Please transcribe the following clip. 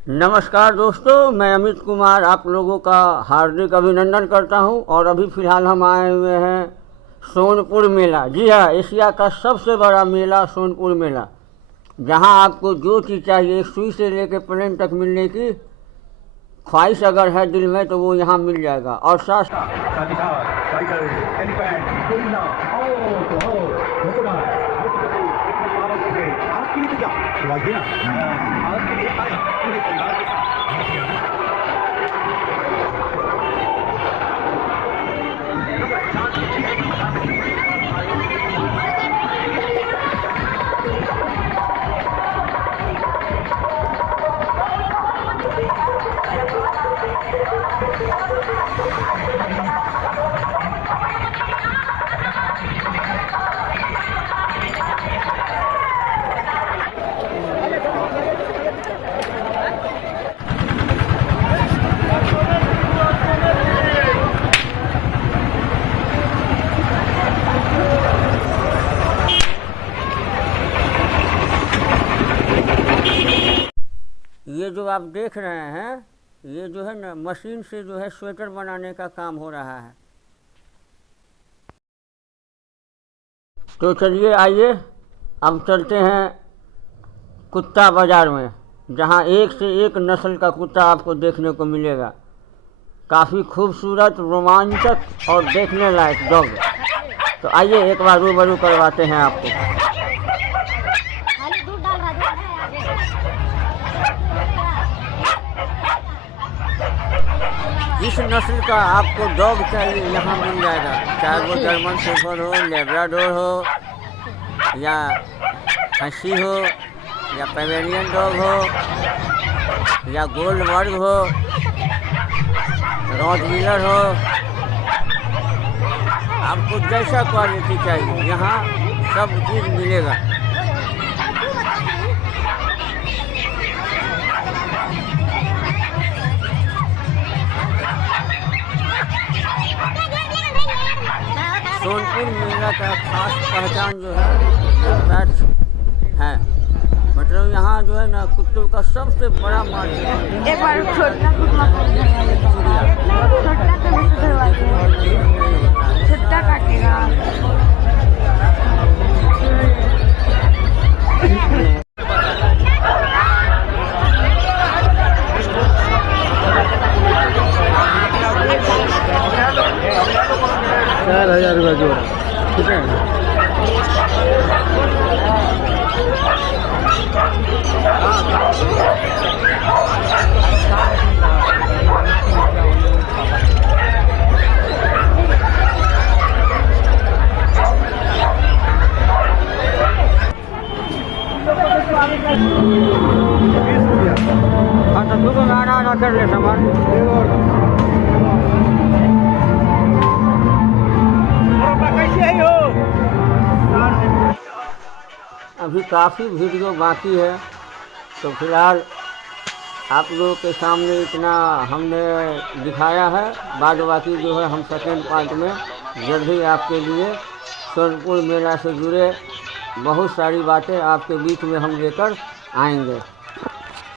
नमस्कार दोस्तों, मैं अमित कुमार आप लोगों का हार्दिक अभिनंदन करता हूं। और अभी फ़िलहाल हम आए हुए हैं सोनपुर मेला। जी हाँ, एशिया का सबसे बड़ा मेला सोनपुर मेला, जहां आपको जो चीज़ चाहिए सुई से लेकर प्लेन तक मिलने की ख्वाहिश अगर है दिल में तो वो यहाँ मिल जाएगा। और साथ ये जो आप देख रहे हैं, ये जो है ना मशीन से जो है स्वेटर बनाने का काम हो रहा है। तो चलिए आइए अब चलते हैं कुत्ता बाज़ार में, जहाँ एक से एक नस्ल का कुत्ता आपको देखने को मिलेगा। काफ़ी खूबसूरत, रोमांचक और देखने लायक डॉग। तो आइए एक बार रूबरू करवाते हैं आपको। जिस नस्ल का आपको डॉग चाहिए यहाँ मिल जाएगा, चाहे वो जर्मन शेफर्ड हो, लेब्राडोर हो, या हस्की हो, या पोमेरेनियन डॉग हो, या गोल्डबर्ग हो, रॉटवीलर हो। आपको जैसा क्वालिटी चाहिए यहाँ सब चीज़ मिलेगा। सोनपुर मेला का खास पहचान जो है पैट्स है। मतलब यहाँ जो है ना कुत्तों का सबसे बड़ा मार्केट। एक बार छोटा छोटा काटेगा। ₹4000 जोड़ा, ठीक है। हाँ तो तुम आना कर ले सामान। अभी काफ़ी वीडियो बाकी है, तो फिलहाल आप लोगों के सामने इतना हमने दिखाया है। बाद बाकी जो है हम सेकेंड पार्ट में जल्द ही आपके लिए सोनपुर मेला से जुड़े बहुत सारी बातें आपके बीच में हम लेकर आएंगे।